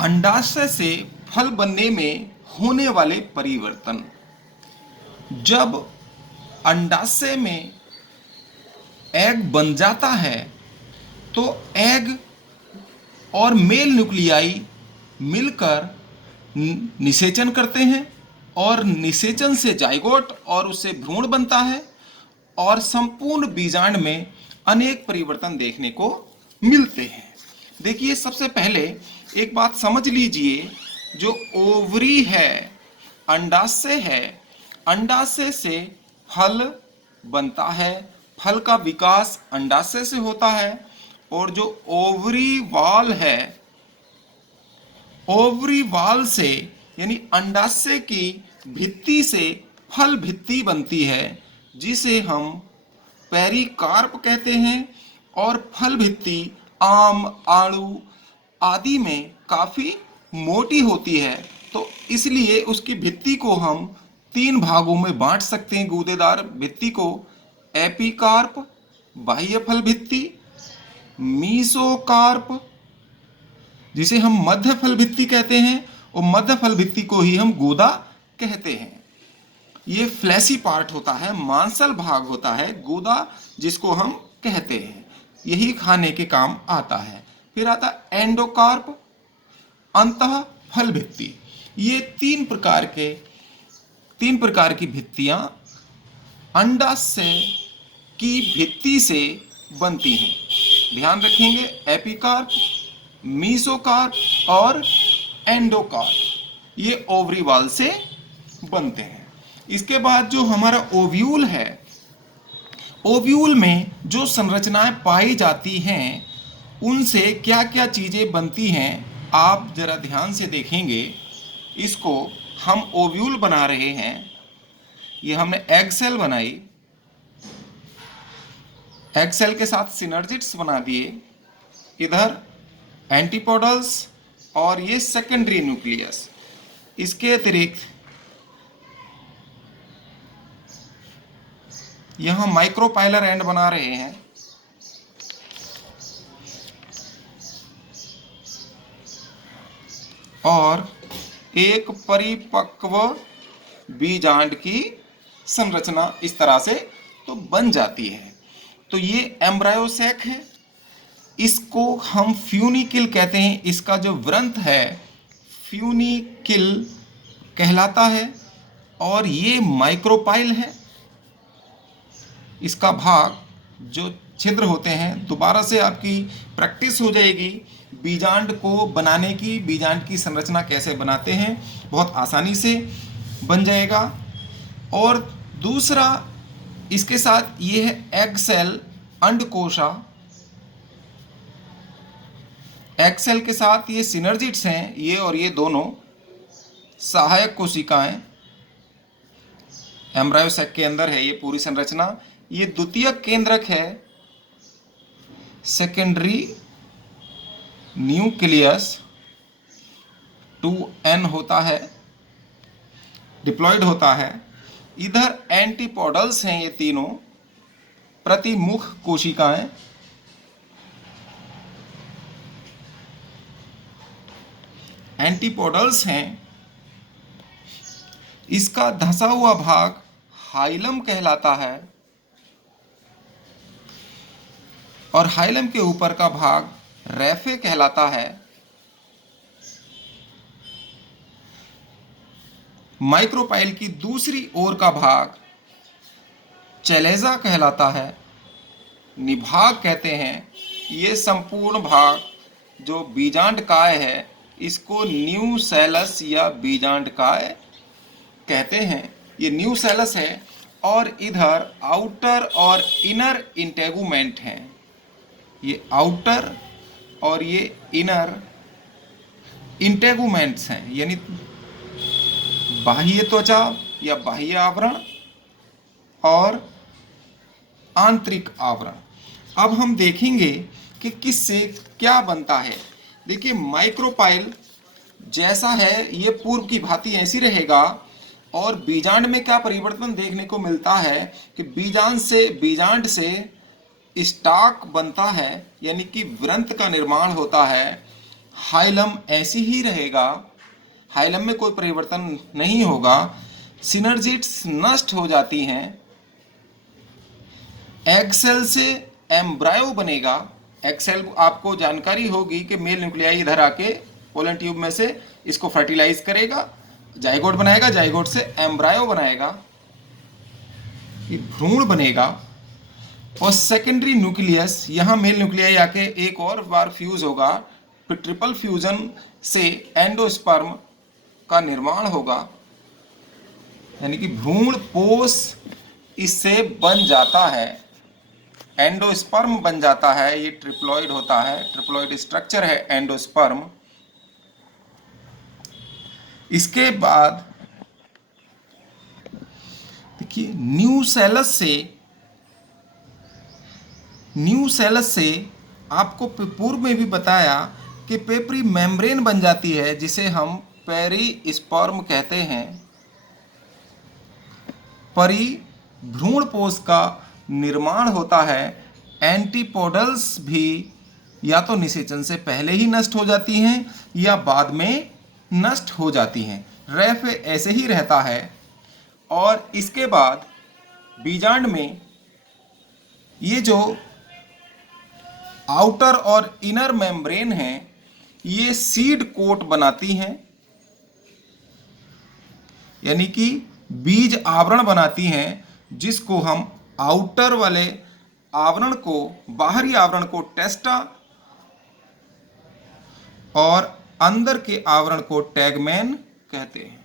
अंडाशय से फल बनने में होने वाले परिवर्तन। जब अंडाशय में एग बन जाता है तो एग और मेल न्यूक्लियाई मिलकर निषेचन करते हैं और निषेचन से जाइगोट और उससे भ्रूण बनता है और संपूर्ण बीजांड में अनेक परिवर्तन देखने को मिलते हैं। देखिए, सबसे पहले एक बात समझ लीजिए, जो ओवरी है, अंडाशय है, अंडाशय से फल बनता है, फल का विकास अंडाशय से होता है, और जो ओवरी वाल है, ओवरी वाल से यानी अंडाशय की भित्ति से फल भित्ति बनती है, जिसे हम पेरिकार्प कहते हैं। और फल भित्ति आम, आड़ू आदि में काफ़ी मोटी होती है, तो इसलिए उसकी भित्ति को हम 3 भागों में बांट सकते हैं। गूदेदार भित्ति को एपिकार्प, बाह्य फल भित्ति, मीसोकार्प, जिसे हम मध्य फल भित्ति कहते हैं, और मध्य फल भित्ति को ही हम गूदा कहते हैं। ये फ्लैशी पार्ट होता है, मांसल भाग होता है गूदा, जिसको हम कहते हैं, यही खाने के काम आता है। फिर आता एंडोकार्प, अंतः फल भित्ति। ये 3 प्रकार की भित्तियां अंडाशय की भित्ति से बनती हैं। ध्यान रखेंगे, एपिकार्प, मीसोकार्प और एंडोकार्प ये ओवरी वाल से बनते हैं। इसके बाद जो हमारा ओव्यूल है, ओव्यूल में जो संरचनाएं पाई जाती हैं, उनसे क्या क्या चीज़ें बनती हैं, आप जरा ध्यान से देखेंगे। इसको हम ओव्यूल बना रहे हैं, ये हमने एग सेल बनाई, एग सेल के साथ सिनर्जिड्स बना दिए, इधर एंटीपोडल्स और ये सेकेंडरी न्यूक्लियस। इसके अतिरिक्त यहां माइक्रोपाइलर एंड बना रहे हैं, और एक परिपक्व बीजांड की संरचना इस तरह से तो बन जाती है। तो ये एम्ब्रायोसैक है, इसको हम फ्यूनिकिल कहते हैं। इसका जो व्रंत है फ्यूनिकिल कहलाता है, और ये माइक्रोपाइल है। इसका भाग जो छिद्र होते हैं, दोबारा से आपकी प्रैक्टिस हो जाएगी बीजांड को बनाने की, बीजांड की संरचना कैसे बनाते हैं, बहुत आसानी से बन जाएगा। और दूसरा इसके साथ ये है एग सेल, अंडकोशा। एग सेल के साथ ये सिनर्जिड्स हैं, ये और ये दोनों सहायक कोशिकाएं। एम्ब्रायोसैक के अंदर है ये पूरी संरचना। ये द्वितीयक केंद्रक है, सेकेंडरी न्यूक्लियस 2n होता है, डिप्लॉयड होता है। इधर एंटीपोडल्स हैं, ये तीनों प्रतिमुख कोशिकाएं। एंटीपोडल्स हैं, इसका धंसा हुआ भाग हाइलम कहलाता है, और हाइलम के ऊपर का भाग रेफे कहलाता है। माइक्रोपाइल की दूसरी ओर का भाग चैलेजा कहलाता है, निभाग कहते हैं। ये संपूर्ण भाग जो बीजांडकाय है, इसको न्यूसेलस या बीजांडकाय कहते हैं। ये न्यूसेलस है, और इधर आउटर और इनर इंटेगुमेंट हैं। ये आउटर और ये इनर इंटेगुमेंट्स हैं, यानी बाह्य त्वचा या बाह्य आवरण और आंतरिक आवरण। अब हम देखेंगे कि किससे क्या बनता है। देखिए, माइक्रोपाइल जैसा है ये पूर्व की भांति ऐसी रहेगा, और बीजांड में क्या परिवर्तन देखने को मिलता है कि बीजांड से स्टाक बनता है, यानी कि व्रंत का निर्माण होता है। हाइलम ऐसी ही रहेगा, हाइलम में कोई परिवर्तन नहीं होगा, सिनर्जिड्स नष्ट हो जाती हैं, एग सेल से एम्ब्रायो बनेगा। एग सेल आपको जानकारी होगी कि मेल न्यूक्लियाई इधर आके पोलन ट्यूब में से इसको फर्टिलाइज करेगा, जाइगोट बनाएगा, जाइगोट से एम्ब्रायो बनाएगा, ये भ्रूण बनेगा। और सेकेंडरी न्यूक्लियस, यहाँ मेल न्यूक्लियाई आके एक और बार फ्यूज होगा, फिर ट्रिपल फ्यूजन से एंडोस्पर्म का निर्माण होगा, यानी कि भ्रूण पोष इससे बन जाता है, एंडोस्पर्म बन जाता है। ये ट्रिप्लॉइड होता है, ट्रिप्लॉइड स्ट्रक्चर है एंडोस्पर्म। इसके बाद देखिए न्यू सेलस से आपको पूर्व में भी बताया कि पेपरी मेम्ब्रेन बन जाती है, जिसे हम पेरिस्पर्म कहते हैं। परी भ्रूण पोष का निर्माण होता है। एंटीपोडल्स भी या तो निषेचन से पहले ही नष्ट हो जाती हैं या बाद में नष्ट हो जाती हैं। रेफ ऐसे ही रहता है। और इसके बाद बीजांड में ये जो आउटर और इनर मेम्ब्रेन है, ये सीड कोट बनाती हैं, यानी कि बीज आवरण बनाती हैं, जिसको हम आउटर वाले आवरण को, बाहरी आवरण को टेस्टा और अंदर के आवरण को टैगमैन कहते हैं।